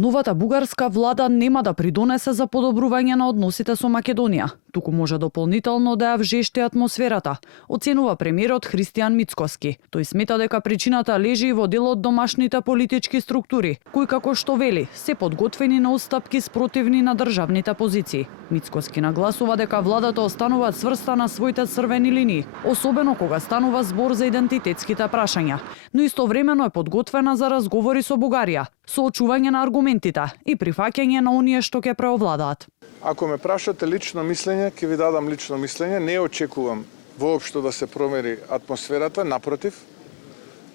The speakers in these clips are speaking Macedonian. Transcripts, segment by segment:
Новата бугарска влада нема да придонесе за подобрување на односите со Македонија, туку може дополнително да ја вжешти атмосферата, оценува премиерот Христијан Мицкоски. Тој смета дека причината лежи во дел од домашните политички структури, кои како што вели, се подготвени на устапки спротивни на државните позиции. Мицкоски нагласува дека владата останува цврста на своите црвени линии, особено кога станува збор за идентитетските прашања, но истовремено е подготвена за разговори со Бугарија, со очување на аргументите и прифаќање на оние што ќе преовладаат. Ако ме прашате лично мислење, ќе ви дадам лично мислење. Не очекувам воопшто да се промери атмосферата, напротив.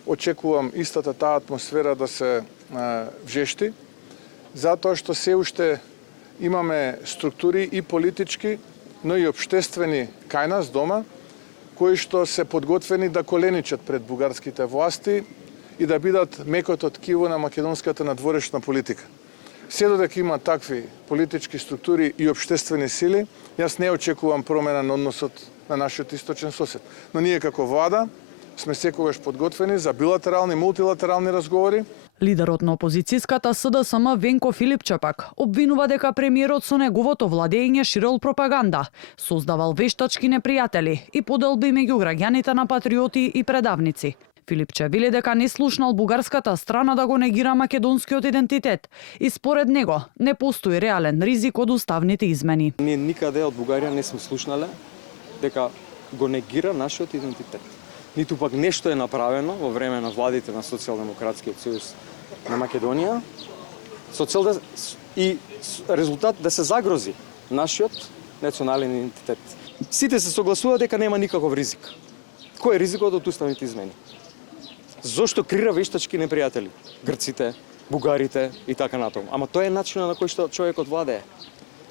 Очекувам истата таа атмосфера да се вжешти, затоа што се уште имаме структури и политички, но и општествени кај нас дома, кои што се подготвени да коленичат пред бугарските власти и да бидат мекото ткиво на македонската надворешна политика. Се додека има такви политички структури и општествени сили, јас не очекувам промена на односот на нашиот источен сосед. Но ние како влада сме секогаш подготвени за билатерални, мултилатерални разговори. Лидерот на опозицијската СДСМ Венко Филипче пак обвинува дека премиерот со неговото владење ширил пропаганда, создавал вештачки непријатели и поделби меѓу граѓаните на патриоти и предавници. Филипче вели дека не слушнал бугарската страна да го негира македонскиот идентитет и според него не постои реален ризик од уставните измени. Ние никаде од Бугарија не сме слушнале дека го негира нашиот идентитет. Ниту пак нешто е направено во време на владите на Социјалдемократскиот сојуз на Македонија со цел да и резултат да се загрози нашиот национален идентитет. Сите се согласуваат дека нема никаков ризик. Кој е ризикот од уставните измени? Зошто крира вештачки непријатели? Грците, бугарите и така натаму. Ама тоа е начинот на кој што човекот владее.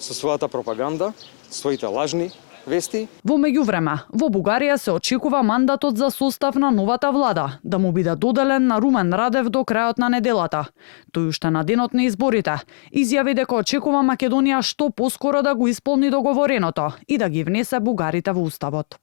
Со својата пропаганда, своите лажни вести. Во меѓувреме, во Бугарија се очекува мандатот за состав на новата влада да му биде доделен на Румен Радев до крајот на неделата. Тој уште на денот на изборите изјави дека очекува Македонија што поскоро да го исполни договореното и да ги внесе бугарите во уставот.